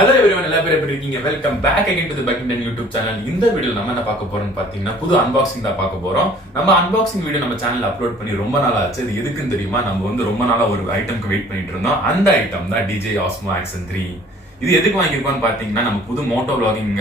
Hello everyone, எல்லாரும் எப்படி இருக்கீங்க? Welcome back again to the Back Indian YouTube channel. இந்த வீடியோல நம்ம என்ன பார்க்க போறோம்னு பாத்தீங்கன்னா புது அன்பாக்சிங் தான் பார்க்க போறோம். நம்ம அன்பாக்சிங் வீடியோ நம்ம சேனல்ல அப்லோட் பண்ணி ரொம்ப நாள் ஆச்சு. இது எதுக்குன்னு தெரியுமா? நம்ம ரொம்ப நாளா ஒரு ஐட்டம்க்கு வெயிட் பண்ணிட்டு இருந்தோம். அந்த ஐட்டம் தான் DJ Osmo Action 3. இது எதுக்கு வாங்கியிருக்கோம்னு பாத்தீங்கன்னா நம்ம புது மோட்டோ vlogging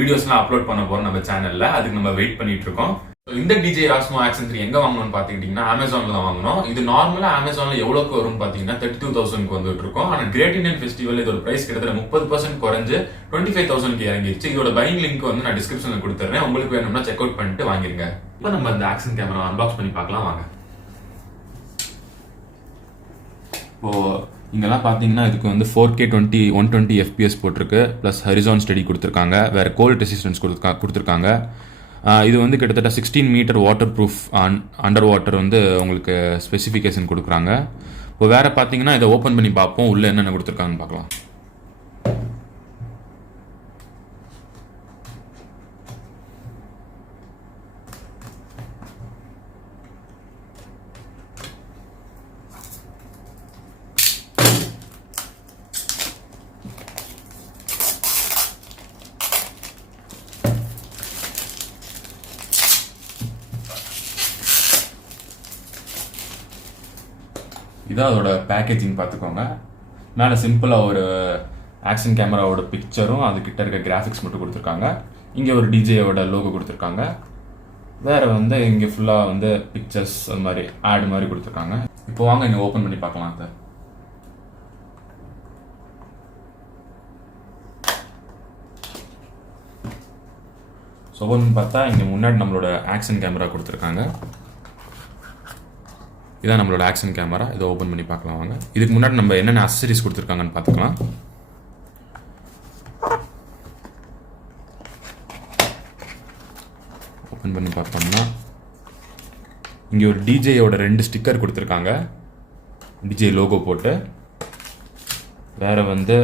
வீடியோஸ்லாம் அப்லோட் பண்ண போறோம் நம்ம சேனல்ல. அதுக்கு நம்ம வெயிட் பண்ணிட்டு இருக்கோம். இந்த DJ Osmo Action 3 எங்க வாங்கணும்னு பாத்தீங்கன்னா அமேசான்ல தான் வாங்கணும். இது நார்மலா அமேசான்ல எவ்வளவுக்கு வரும்னு பாத்தீங்கன்னா 32,000க்கு வந்துட்டு இருக்கும். ஆனா கிரேட் இந்தியன் ஃபெஸ்டிவல் இதோட பிரைஸ் கிட்டத்தட்ட 30% குறைஞ்சு 25,000க்கு இறங்கிடுச்சு. இதோட பையிங் லிங்க் வந்து நான் டிஸ்கிரிப்ஷன்ல கொடுத்துறேன். உங்களுக்கு வேணும்னா செக் அவுட் பண்ணிட்டு வாங்கிருங்க. இப்போ நம்ம இந்த ஆக்ஷன் கேமரா அன்பாக்ஸ் பண்ணி பார்க்கலாம் வாங்க. இப்போ இங்கெல்லாம் பார்த்தீங்கன்னா இதுக்கு வந்து 4K 120 FPS போட்டிருக்கு, ப்ளஸ் ஹரிசான் ஸ்டடி கொடுத்துருக்காங்க, வேற கோல்ட் ரெசிஸ்டன்ஸ் கொடுத்துருக்காங்க. இது வந்து கிட்டத்தட்ட 16 metre waterproof under water வந்து உங்களுக்கு ஸ்பெசிஃபிகேஷன் கொடுக்குறாங்க. இப்போ வேற பார்த்தீங்கன்னா இதை ஓப்பன் பண்ணி பார்ப்போம், உள்ள என்னென்ன கொடுத்துருக்காங்கன்னு பார்க்கலாம். இதான் அதோட பேக்கேஜிங் பார்த்துக்கோங்க. மேலே சிம்பிளாக ஒரு ஆக்ஷன் கேமராவோட பிக்சரும் அதுக்கிட்ட இருக்க கிராஃபிக்ஸ் மட்டும் கொடுத்துருக்காங்க. இங்கே ஒரு டிஜேயோட லோகோ கொடுத்துருக்காங்க. வேறு வந்து இங்கே ஃபுல்லாக வந்து பிக்சர்ஸ் அது மாதிரி ஆட் மாதிரி கொடுத்துருக்காங்க. இப்போ வாங்க இங்கே ஓப்பன் பண்ணி பார்க்கலாம் சார். ஸோ ஓப்பன் பண்ணி பார்த்தா இங்கே முன்னாடி நம்மளோட ஆக்ஷன் கேமரா கொடுத்துருக்காங்க. இதான் நம்மளோட ஆக்ஷன் கேமரா. இதை ஓப்பன் பண்ணி பார்க்கலாம் வாங்க. இதுக்கு முன்னாடி நம்ம என்னென்ன அக்சசரிஸ் கொடுத்துருக்காங்கன்னு பார்த்துக்கலாம். ஓப்பன் பண்ணி பார்த்தோம்னா இங்கே ஒரு டிஜேயோட 2 ஸ்டிக்கர் கொடுத்துருக்காங்க, டிஜே லோகோ போட்டு. வேற வந்து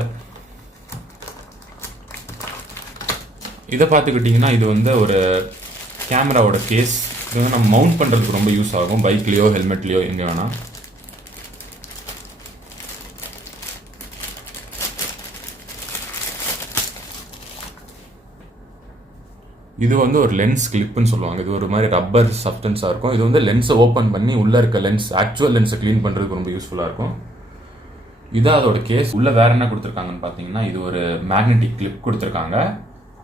இதை பார்த்துக்கிட்டிங்கன்னா இது வந்து ஒரு கேமராவோட கேஸ். இது வந்து நம்ம மவுண்ட் பண்ணுறதுக்கு ரொம்ப யூஸ் ஆகும், பைக்லேயோ ஹெல்மெட்லேயோ எங்கே வேணால். இது வந்து ஒரு லென்ஸ் கிளிப்புன்னு சொல்லுவாங்க. இது ஒரு மாதிரி ரப்பர் சப்ஸ்டன்ஸாக இருக்கும். இது வந்து லென்ஸை ஓப்பன் பண்ணி உள்ளே இருக்க லென்ஸ் ஆக்சுவல் லென்ஸை க்ளீன் பண்ணுறதுக்கு ரொம்ப யூஸ்ஃபுல்லாக இருக்கும். இதான் அதோட கேஸ். உள்ளே வேற என்ன கொடுத்துருக்காங்கன்னு பார்த்தீங்கன்னா இது ஒரு மேக்னெட்டிக் கிளிப் கொடுத்துருக்காங்க.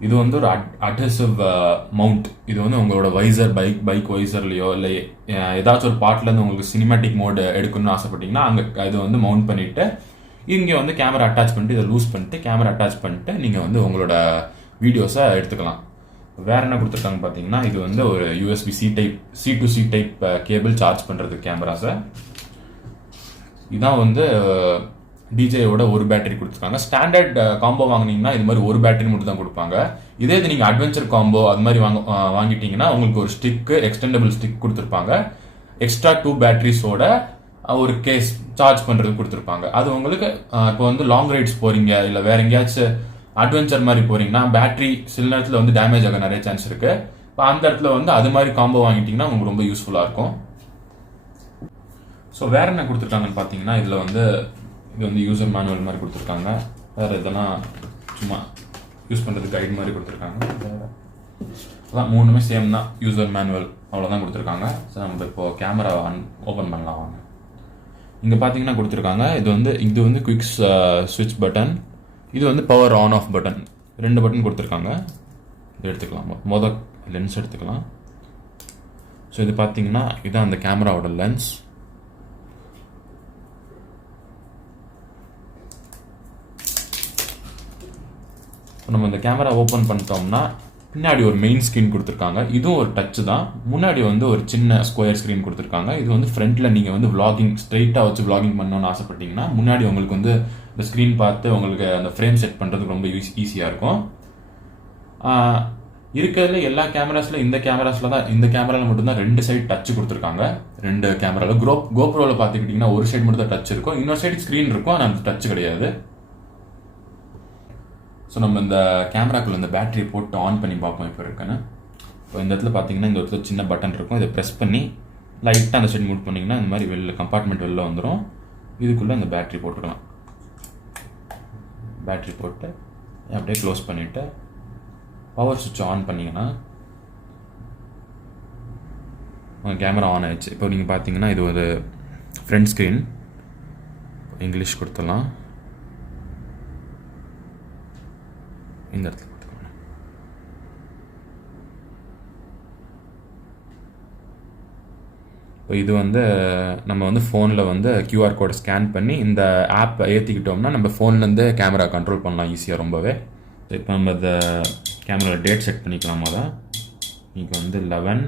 இது வந்து ஒரு அட்ஹெசிவ் மவுண்ட். இது வந்து உங்களோட வைசர் பைக் வைசர்லையோ இல்லை ஏதாச்சும் ஒரு பார்ட்லேருந்து உங்களுக்கு சினிமேட்டிக் மோடு எடுக்கணும்னு ஆசைப்பட்டீங்கன்னா அங்கே இது வந்து மவுண்ட் பண்ணிவிட்டு இங்கே வந்து கேமரா அட்டாச் பண்ணிட்டு இதை லூஸ் பண்ணிட்டு கேமரா அட்டாச் பண்ணிட்டு நீங்கள் வந்து உங்களோட வீடியோஸை எடுத்துக்கலாம். வேறு என்ன கொடுத்துருக்காங்க பார்த்தீங்கன்னா இது வந்து ஒரு USB C type cable charge பண்ணுறதுக்கு கேமராஸை. இதான் வந்து டிஜேயோட ஒரு பேட்டரி கொடுத்துருக்காங்க. ஸ்டாண்டர்ட் காம்போ வாங்கினீங்கன்னா இது மாதிரி ஒரு பேட்டரி மட்டும் தான் கொடுப்பாங்க. இதே இது நீங்கள் அட்வென்ச்சர் காம்போ அது மாதிரி வாங்கிட்டீங்கன்னா உங்களுக்கு ஒரு ஸ்டிக்கு எக்ஸ்டெண்டபிள் ஸ்டிக் கொடுத்துருப்பாங்க. எக்ஸ்ட்ரா 2 பேட்டரிஸோட ஒரு கேஸ் சார்ஜ் பண்ணுறதுக்கு கொடுத்துருப்பாங்க. அது உங்களுக்கு இப்போ வந்து லாங் ரைட்ஸ் போகிறீங்க இல்லை வேற எங்கேயாச்சும் அட்வென்ச்சர் மாதிரி போகிறீங்கன்னா பேட்டரி சில நேரத்தில் வந்து டேமேஜ் ஆக நிறைய சான்ஸ் இருக்குது. இப்போ அந்த இடத்துல வந்து அது மாதிரி காம்போ வாங்கிட்டீங்கன்னா உங்களுக்கு ரொம்ப யூஸ்ஃபுல்லாக இருக்கும். ஸோ வேற என்ன கொடுத்துருக்காங்கன்னு பார்த்தீங்கன்னா இதில் வந்து இது வந்து யூசர் மேனுவல் மாதிரி கொடுத்துருக்காங்க. வேறு இதெல்லாம் சும்மா யூஸ் பண்ணுறதுக்கு கைட் மாதிரி கொடுத்துருக்காங்க. அதான் மூணுமே சேம் தான், யூசர் மேனுவல் அவ்வளோதான் கொடுத்துருக்காங்க. ஸோ நம்ம இப்போ கேமரா ஓப்பன் பண்ணலாம் வாங்க. இங்கே பார்த்தீங்கன்னா கொடுத்துருக்காங்க இது வந்து குயிக் ஸ்விட்ச் பட்டன், இது வந்து power on off button, 2 button கொடுத்துருக்காங்க. இது எடுத்துக்கலாம். லென்ஸ் எடுத்துக்கலாம். ஸோ இது பார்த்தீங்கன்னா இதுதான் அந்த கேமராவோட லென்ஸ். நம்ம இந்த கேமரா ஓப்பன் பண்ணிட்டோம்னா பின்னாடி ஒரு மெயின் ஸ்க்ரீன் கொடுத்துருக்காங்க. இதுவும் ஒரு டச் தான். முன்னாடி வந்து ஒரு சின்ன ஸ்கொயர் ஸ்க்ரீன் கொடுத்துருக்காங்க. இது வந்து ஃப்ரண்ட்டில் நீங்கள் வந்து விளாகிங் ஸ்ட்ரைட்டாக வச்சு விளாகிங் பண்ணணும்னு ஆசைப்பட்டீங்கன்னா முன்னாடி உங்களுக்கு வந்து இந்த ஸ்க்ரீன் பார்த்து உங்களுக்கு அந்த ஃப்ரேம் செட் பண்ணுறதுக்கு ரொம்ப ஈஸியாக இருக்கும். இருக்கிறதுல எல்லா கேமராஸில் இந்த கேமராவில் மட்டும்தான் 2 சைடு டச் கொடுத்துருக்காங்க. 2 கேமராவில் கோப்ரோவில் பார்த்துக்கிட்டிங்கன்னா ஒரு சைடு மட்டும் தான் டச் இருக்கும், இன்னொரு சைடு ஸ்க்ரீன் இருக்கும், ஆனால் அந்த டச் கிடையாது. ஸோ நம்ம இந்த கேமராக்குள்ள இந்த பேட்டரி போட்டு ஆன் பண்ணி பார்ப்போம் இப்போ இருக்குன்னு. இப்போ இந்த இடத்துல பார்த்தீங்கன்னா இந்த இடத்துல சின்ன பட்டன் இருக்கும். இதை ப்ரெஸ் பண்ணி லைட்டாக அந்த சைடு மூவ் பண்ணிங்கன்னா இந்த மாதிரி கம்பார்ட்மெண்ட் வெளில வந்துடும். இதுக்குள்ளே அந்த பேட்டரி போட்டுக்கலாம். பேட்ரி போட்டு அப்படியே க்ளோஸ் பண்ணிவிட்டு பவர் சுவிட்ச் ஆன் பண்ணிங்கன்னா உங்கள் கேமரா ஆன் ஆயிடுச்சு. இப்போ நீங்கள் பார்த்தீங்கன்னா இது ஒரு ஃப்ரண்ட் ஸ்க்ரீன். இங்கிலீஷ் கொடுத்துடலாம். இந்த இடத்துல கொடுத்துக்கலாம். இப்போ இது நம்ம ஃபோனில் QR கோடை ஸ்கேன் பண்ணி இந்த ஆப்பை ஏற்றிக்கிட்டோம்னா நம்ம ஃபோன்லேருந்து கேமரா கண்ட்ரோல் பண்ணலாம் ஈஸியாக ரொம்பவே. இப்போ நம்ம இந்த கேமராவில் டேட் செட் பண்ணிக்கலாமா தான். இன்றைக்கி 11,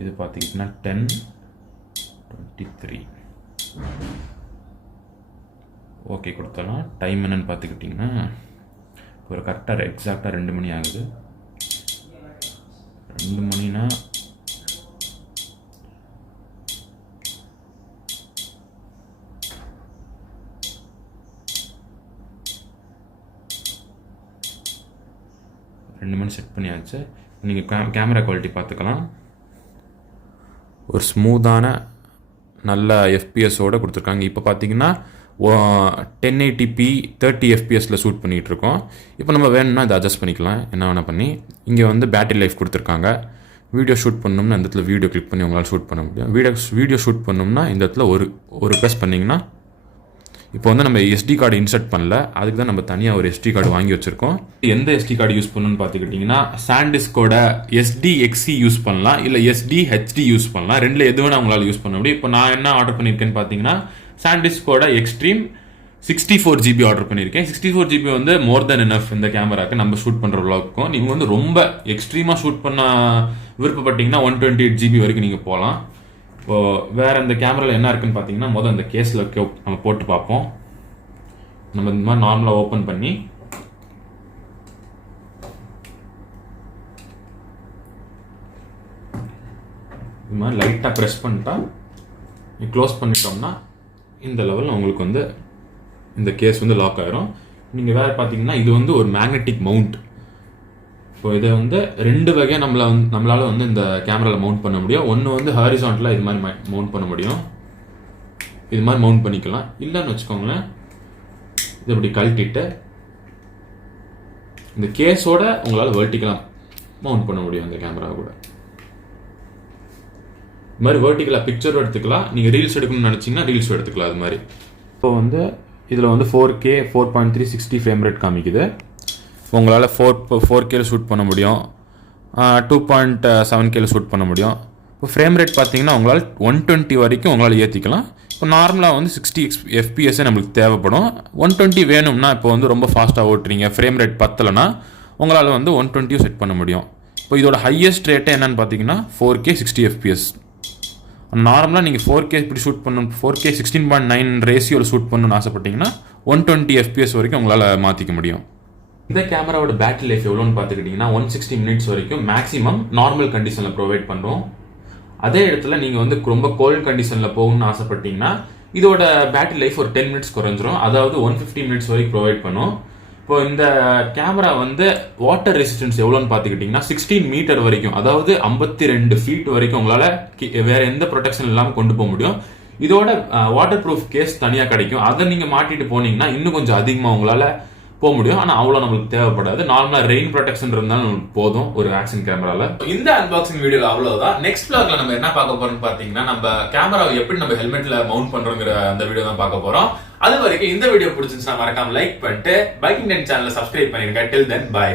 இது பார்த்திங்கன்னா 10:23. ஓகே கொடுத்தலாம். டைம் என்னன்னு பார்த்துக்கிட்டிங்கன்னா ஒரு கரெக்டாக எக்ஸாக்டாக 2 மணி ஆகுது. 2 மணினா செட் பண்ணியாச்சு. நீங்கள் கேமரா குவாலிட்டி பார்த்துக்கலாம். ஒரு ஸ்மூத்தான நல்ல எஃபிஎஸோடு கொடுத்துருக்காங்க. இப்போ பார்த்தீங்கன்னா 1080p 30 fpsல ஷூட் பண்ணிகிட்ருக்கோம். இப்போ நம்ம வேணும்னா இதை அட்ஜஸ்ட் பண்ணிக்கலாம், என்ன வேணால் பண்ணி. இங்கே பேட்டரி லைஃப் கொடுத்துருக்காங்க. வீடியோ ஷூட் பண்ணணும்னா இந்த இடத்துல வீடியோ கிளிக் பண்ணி உங்களால் ஷூட் பண்ண முடியும். வீடியோ ஷூட் பண்ணணும்னா இந்த இடத்துல ஒரு ப்ரெஸ் பண்ணிங்கன்னா இப்போ நம்ம எஸ்டி கார்டு இன்சர்ட் பண்ணல, அதுக்கு தான் நம்ம தனியாக ஒரு எஸ்டி கார்டு வாங்கி வச்சுருக்கோம். எந்த எஸ்டி கார்டு யூஸ் பண்ணணும்னு பார்த்துக்கிட்டிங்கன்னா சாண்டிஸ்கோட SD-XE யூஸ் பண்ணலாம், இல்லை SD-HD யூஸ் பண்ணலாம். ரெண்டில் எது வேணால் உங்களால் யூஸ் பண்ண முடியும். இப்போ நான் என்ன ஆர்டர் பண்ணியிருக்கேன்னு பார்த்தீங்கன்னா சாண்டிஸ்கோட எக்ஸ்ட்ரீம் 64GB ஆர்டர் பண்ணியிருக்கேன். 64GB மோர் தென் எனஃப் இந்த கேமராக்கு நம்ம ஷூட் பண்ணுற அளவுக்கும். நீங்கள் ரொம்ப எக்ஸ்ட்ரீமாக ஷூட் பண்ண விருப்பப்பட்டீங்கன்னா 128GB வரைக்கும் நீங்கள் போகலாம். இப்போது வேறு இந்த கேமராவில் என்ன இருக்குன்னு பார்த்தீங்கன்னா முதல் இந்த கேஸில் நம்ம போட்டு பார்ப்போம். நம்ம இந்த மாதிரி நார்மலாக ஓப்பன் பண்ணி இது மாதிரி லைட்டாக ப்ரெஸ் பண்ணிட்டா க்ளோஸ் பண்ணிட்டோம்னா இந்த லெவலில் உங்களுக்கு இந்த கேஸ் லாக் ஆயிரும். நீங்கள் வேறு பார்த்தீங்கன்னா இது ஒரு மேக்னெட்டிக் மவுண்ட். இப்போ இதை 2 வகையாக நம்மளால் இந்த கேமராவில் மவுண்ட் பண்ண முடியும். ஒன்று ஹாரிசான்டலாக இது மாதிரி மவுண்ட் பண்ண முடியும். இது மாதிரி மவுண்ட் பண்ணிக்கலாம். இல்லைன்னு வச்சுக்கோங்களேன், இது இப்படி கழட்டிட்டு இந்த கேஸோட உங்களால் வெர்டிக்கலாக மவுண்ட் பண்ண முடியும் அந்த கேமரா கூட. இது மாதிரி வெர்டிக்கலாக பிக்சரும் எடுத்துக்கலாம். நீங்கள் ரீல்ஸ் எடுக்கணும்னு நினச்சிங்கன்னா ரீல்ஸும் எடுத்துக்கலாம். அது மாதிரி இப்போ இதில் 4K 4.3 60 ஃப்ரேம் ரேட் காமிக்குது. உங்களால் 4K ஷூட் பண்ண முடியும், 2.7K ஷூட் பண்ண முடியும். இப்போ ஃப்ரேம் ரேட் பார்த்தீங்கன்னா உங்களால் 120 வரைக்கும் உங்களால் ஏற்றிக்கலாம். இப்போ நார்மலாக 60 fps நம்மளுக்கு தேவைப்படும். 120 வேணும்னா இப்போ ரொம்ப ஃபாஸ்ட்டாக ஓட்டுறீங்க, ஃப்ரேம் ரேட் பத்தலைன்னா உங்களால் 120 செட் பண்ண முடியும். இப்போ இதோட ஹையஸ்ட் ரேட்டே என்னன்னு பார்த்தீங்கன்னா 4K 60 fps. நார்மலாக நீங்கள் 4K இப்படி ஷூட் பண்ணணும், 4K 16.9 ரேஷியோவில் ஷூட் பண்ணணும்னு ஆசைப்பட்டீங்கன்னா 120 fps வரைக்கும் உங்களால் மாற்றிக்க முடியும். இந்த கேமராவோட பேட்டரி லைஃப் எவ்வளோன்னு பார்த்துக்கிட்டிங்கன்னா 160 மினிட்ஸ் வரைக்கும் மேக்ஸிமம் நார்மல் கண்டிஷனில் ப்ரொவைட் பண்ணுறோம். அதே இடத்துல நீங்கள் ரொம்ப கோல்ட் கண்டிஷனில் போகணும்னு ஆசைப்பட்டீங்கன்னா இதோட பேட்டரி லைஃப் ஒரு 10 மினிட்ஸ் குறைஞ்சிரும். அதாவது 150 மினிட்ஸ் வரைக்கும் ப்ரொவைட் பண்ணும். இப்போ இந்த கேமரா வாட்டர் ரெசிஸ்டன்ஸ் எவ்வளோன்னு பார்த்துக்கிட்டிங்கன்னா 16 மீட்டர் வரைக்கும், அதாவது 52 ஃபீட் வரைக்கும் உங்களால் வேற எந்த ப்ரொடெக்ஷன் இல்லாமல் கொண்டு போக முடியும். இதோட வாட்டர் ப்ரூஃப் கேஸ் தனியாக கிடைக்கும். அதை நீங்கள் மாட்டிட்டு போனீங்கன்னா இன்னும் கொஞ்சம் அதிகமாக உங்களால் போக முடியும். ஆனால் அவ்வளோ நம்மளுக்கு தேவைப்படாது. நார்மலாக ரெயின் ப்ரொடெக்ஷன் இருந்தாலும் போதும் ஒரு ஆக்ஷன் கேமரால. இந்த அன்பாக்சிங் வீடியோல அவ்வளவுதான். நெக்ஸ்ட் vlogல நம்ம என்ன பார்க்க போறோம்னு பார்த்தீங்கன்னா நம்ம கேமராவை எப்படி நம்ம ஹெல்மெட்ல மவுண்ட் பண்றோங்கிற அந்த வீடியோ தான் பார்க்க போறோம். அது வரைக்கும் இந்த வீடியோ பிடிச்சிருந்துச்சுன்னா மறக்காம லைக் பண்ணிட்டு பைக்கிங் டென் சேனலை சப்ஸ்கிரைப் பண்ணிருங்க. டில் தென் பை.